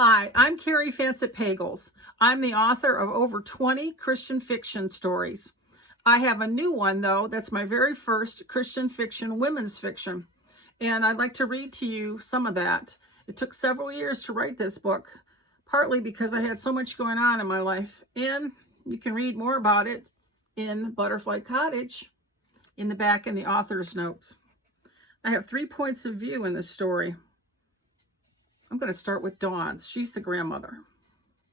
Hi, I'm Carrie Fancett Pagels. I'm the author of over 20 Christian fiction stories. I have a new one, though, that's my very first Christian fiction, women's fiction. And I'd like to read to you some of that. It took several years to write this book, partly because I had so much going on in my life. And you can read more about it in Butterfly Cottage in the back in the author's notes. I have 3 points of view in this story. I'm going to start with Dawn's. She's the grandmother.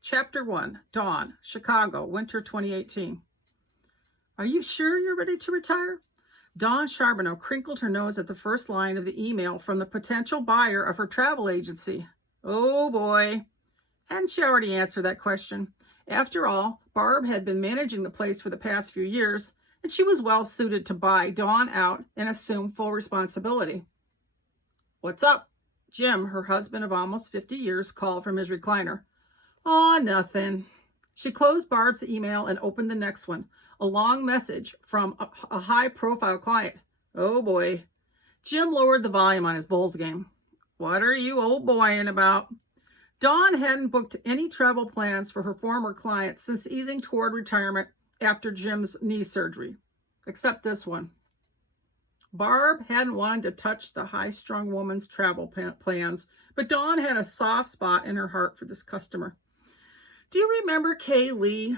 Chapter 1, Dawn, Chicago, winter 2018. Are you sure you're ready to retire? Dawn Charbonneau crinkled her nose at the first line of the email from the potential buyer of her travel agency. Oh boy. Hadn't she already answered that question? After all, Barb had been managing the place for the past few years, and she was well suited to buy Dawn out and assume full responsibility. What's up? Jim, her husband of almost 50 years, called from his recliner. Aw, nothing. She closed Barb's email and opened the next one, a long message from a high-profile client. Oh, boy. Jim lowered the volume on his Bulls game. What are you old boying about? Dawn hadn't booked any travel plans for her former client since easing toward retirement after Jim's knee surgery, except this one. Barb hadn't wanted to touch the high-strung woman's travel plans, but Dawn had a soft spot in her heart for this customer. Do you remember Kay Lee?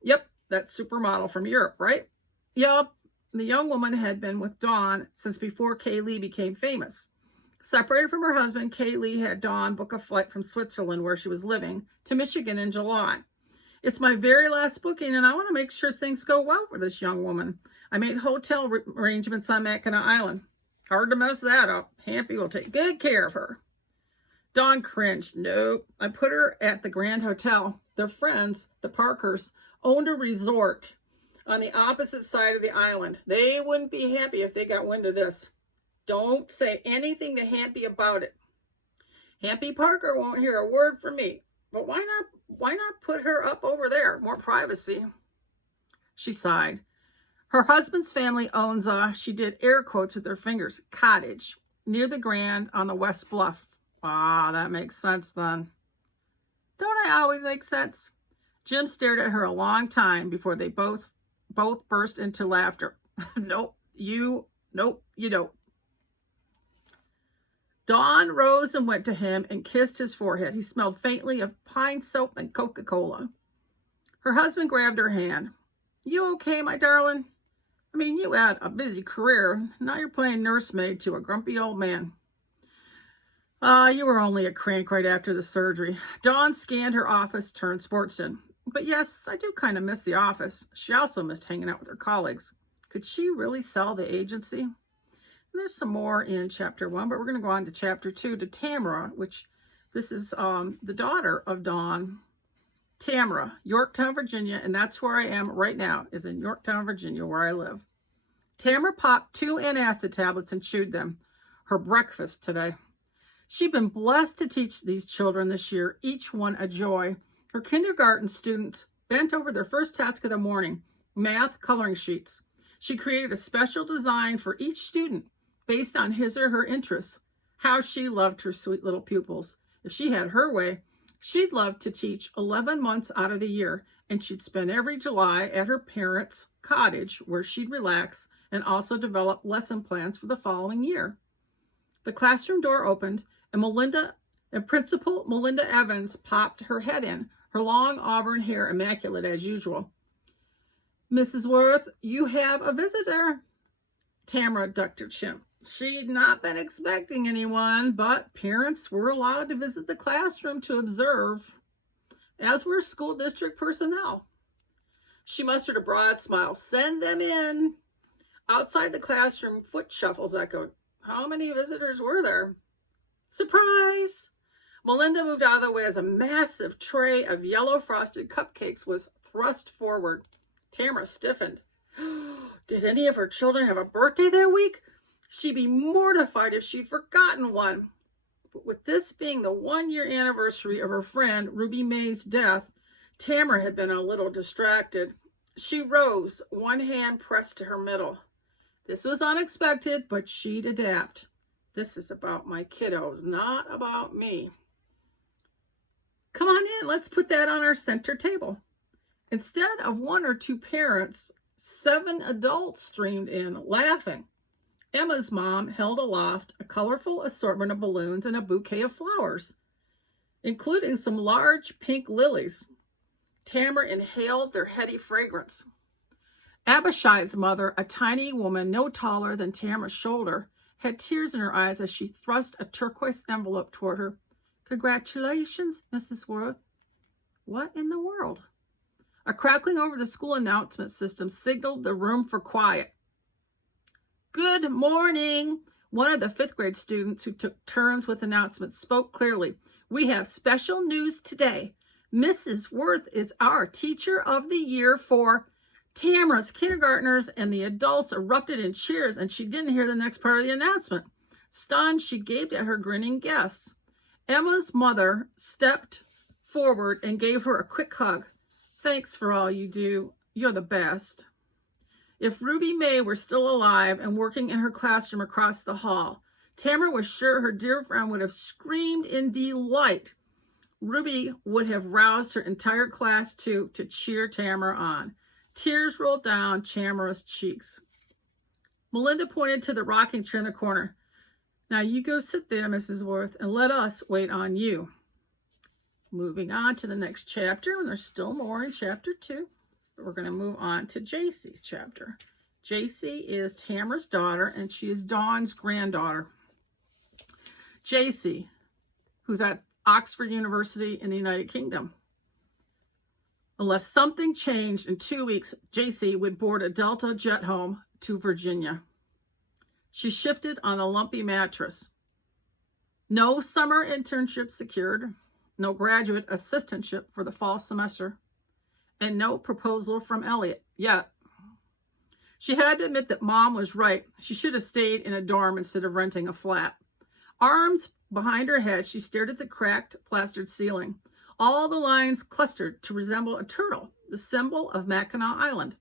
Yep, that supermodel from Europe, right? Yep, the young woman had been with Dawn since before Kay Lee became famous. Separated from her husband, Kay Lee had Dawn book a flight from Switzerland, where she was living, to Michigan in July. It's my very last booking, and I want to make sure things go well for this young woman. I made hotel arrangements on Mackinac Island. Hard to mess that up. Hampy will take good care of her. Dawn cringed. Nope. I put her at the Grand Hotel. Their friends, the Parkers, owned a resort on the opposite side of the island. They wouldn't be happy if they got wind of this. Don't say anything to Hampy about it. Hampy Parker won't hear a word from me. But why not put her up over there? More privacy. She sighed. Her husband's family owns she did air quotes with her fingers, cottage, near the Grand on the West Bluff. Ah, that makes sense then. Don't I always make sense? Jim stared at her a long time before they both burst into laughter. Nope, you don't. Dawn rose and went to him and kissed his forehead. He smelled faintly of pine soap and Coca-Cola. Her husband grabbed her hand. You okay, my darling? I mean, you had a busy career. Now you're playing nursemaid to a grumpy old man. You were only a crank right after the surgery. Dawn scanned her office turned sportsman. But yes, I do kind of miss the office. She also missed hanging out with her colleagues. Could she really sell the agency? There's some more in chapter 1, but we're going to go on to chapter 2, to Tamara, which this is the daughter of Dawn. Tamara, Yorktown, Virginia, and that's where I am right now, is in Yorktown, Virginia, where I live. Tamara popped 2 antacid tablets and chewed them. Her breakfast today. She'd been blessed to teach these children this year, each one a joy. Her kindergarten students bent over their first task of the morning, math coloring sheets. She created a special design for each student based on his or her interests. How she loved her sweet little pupils. If she had her way, she'd love to teach 11 months out of the year, and she'd spend every July at her parents' cottage where she'd relax and also develop lesson plans for the following year. The classroom door opened, and Principal Melinda Evans popped her head in, her long auburn hair immaculate as usual. Mrs. Worth, you have a visitor. Tamara ducked her chin. She'd not been expecting anyone, but parents were allowed to visit the classroom to observe, as were school district personnel. She mustered a broad smile. Send them in. Outside the classroom, foot shuffles echoed. How many visitors were there? Surprise! Melinda moved out of the way as a massive tray of yellow frosted cupcakes was thrust forward. Tamara stiffened. Did any of her children have a birthday that week? She'd be mortified if she'd forgotten one. But with this being the 1-year anniversary of her friend Ruby May's death, Tamara had been a little distracted. She rose, one hand pressed to her middle. This was unexpected, but she'd adapt. This is about my kiddos, not about me. Come on in, let's put that on our center table. Instead of one or two parents, 7 adults streamed in, laughing. Emma's mom held aloft a colorful assortment of balloons and a bouquet of flowers, including some large pink lilies. Tamara inhaled their heady fragrance. Abishai's mother, a tiny woman no taller than Tamara's shoulder, had tears in her eyes as she thrust a turquoise envelope toward her. "Congratulations, Mrs. Worth." What in the world? A crackling over the school announcement system signaled the room for quiet. "Good morning." One of the 5th grade students who took turns with announcements spoke clearly. "We have special news today. Mrs. Worth is our Teacher of the Year for..." Tamara's kindergartners and the adults erupted in cheers, and she didn't hear the next part of the announcement. Stunned, she gaped at her grinning guests. Emma's mother stepped forward and gave her a quick hug. "Thanks for all you do. You're the best." If Ruby May were still alive and working in her classroom across the hall, Tamara was sure her dear friend would have screamed in delight. Ruby would have roused her entire class too to cheer Tamara on. Tears rolled down Tamara's cheeks. Melinda pointed to the rocking chair in the corner. "Now you go sit there, Mrs. Worth, and let us wait on you." Moving on to the next chapter, and there's still more in chapter 2. We're going to move on to JC's chapter. JC is Tamara's daughter, and she is Dawn's granddaughter. JC, who's at Oxford University in the United Kingdom. Unless something changed in 2 weeks, JC would board a Delta jet home to Virginia. She shifted on a lumpy mattress. No summer internship secured, no graduate assistantship for the fall semester, and no proposal from Elliot yet. She had to admit that Mom was right. She should have stayed in a dorm instead of renting a flat. Arms behind her head, she stared at the cracked, plastered ceiling. All the lines clustered to resemble a turtle, the symbol of Mackinac Island.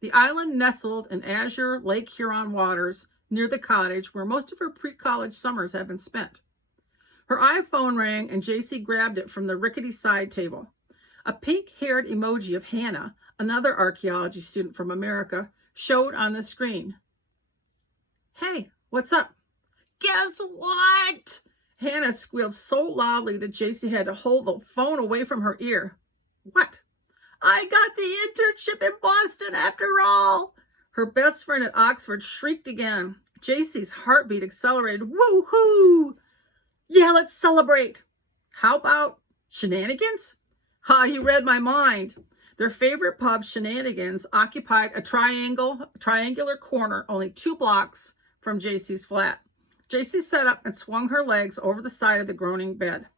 The island nestled in azure Lake Huron waters near the cottage where most of her pre-college summers had been spent. Her iPhone rang and JC grabbed it from the rickety side table. A pink-haired emoji of Hannah, another archaeology student from America, showed on the screen. "Hey, what's up?" "Guess what?" Hannah squealed so loudly that JC had to hold the phone away from her ear. "What?" "I got the internship in Boston after all." Her best friend at Oxford shrieked again. JC's heartbeat accelerated. "Woo-hoo! Yeah, let's celebrate." "How about shenanigans?" "Ha, you read my mind." Their favorite pub, Shenanigans, occupied a triangular corner only 2 blocks from JC's flat. JC sat up and swung her legs over the side of the groaning bed.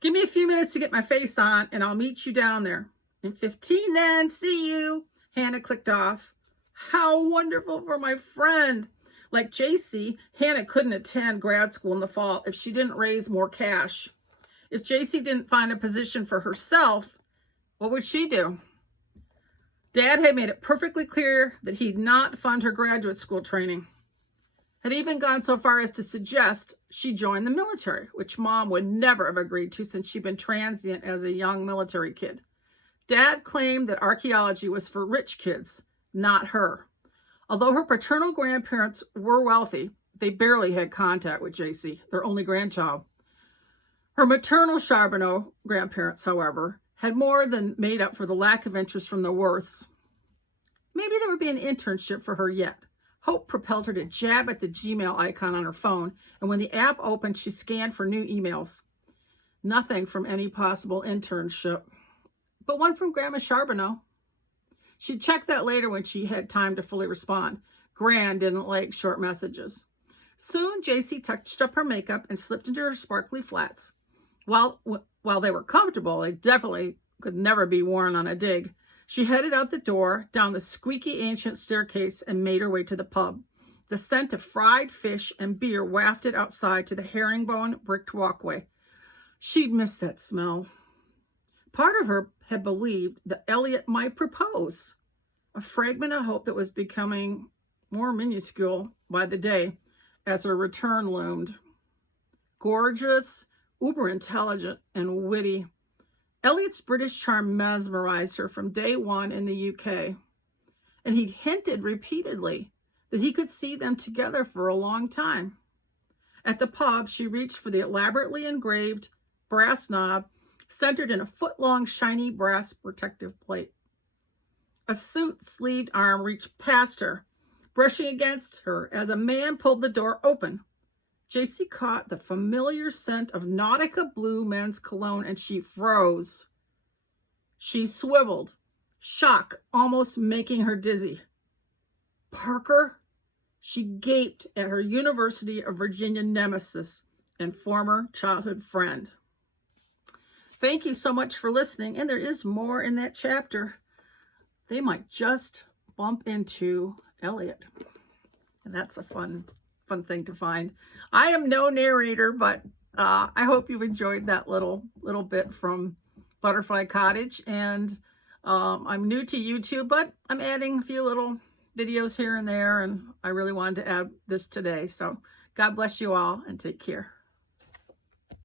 "Give me a few minutes to get my face on, and I'll meet you down there." "In 15 then, see you." Hannah clicked off. How wonderful for my friend. Like JC, Hannah couldn't attend grad school in the fall if she didn't raise more cash. If JC didn't find a position for herself, what would she do? Dad had made it perfectly clear that he'd not fund her graduate school training. Had even gone so far as to suggest she join the military, which Mom would never have agreed to since she'd been transient as a young military kid. Dad claimed that archaeology was for rich kids, not her. Although her paternal grandparents were wealthy, they barely had contact with JC, their only grandchild. Her maternal Charbonneau grandparents, however, had more than made up for the lack of interest from the Worths. Maybe there would be an internship for her yet. Hope propelled her to jab at the Gmail icon on her phone, and when the app opened, she scanned for new emails. Nothing from any possible internship, but one from Grandma Charbonneau. She'd check that later when she had time to fully respond. Gran didn't like short messages. Soon, JC touched up her makeup and slipped into her sparkly flats. While they were comfortable, they definitely could never be worn on a dig. She headed out the door, down the squeaky ancient staircase, and made her way to the pub. The scent of fried fish and beer wafted outside to the herringbone bricked walkway. She'd missed that smell. Part of her had believed that Elliot might propose, a fragment of hope that was becoming more minuscule by the day as her return loomed. Gorgeous, uber intelligent, and witty, Elliot's British charm mesmerized her from day one in the UK, and he'd hinted repeatedly that he could see them together for a long time. At the pub, she reached for the elaborately engraved brass knob centered in a foot-long shiny brass protective plate. A suit-sleeved arm reached past her, brushing against her as a man pulled the door open. JC caught the familiar scent of Nautica Blue men's cologne, and she froze. She swiveled, shock almost making her dizzy. Parker? She gaped at her University of Virginia nemesis and former childhood friend. Thank you so much for listening, and there is more in that chapter. They might just bump into Elliot, and that's a fun thing to find. I am no narrator, but I hope you enjoyed that little bit from Butterfly Cottage. And I'm new to YouTube, but I'm adding a few little videos here and there, and I really wanted to add this today. So God bless you all, and take care.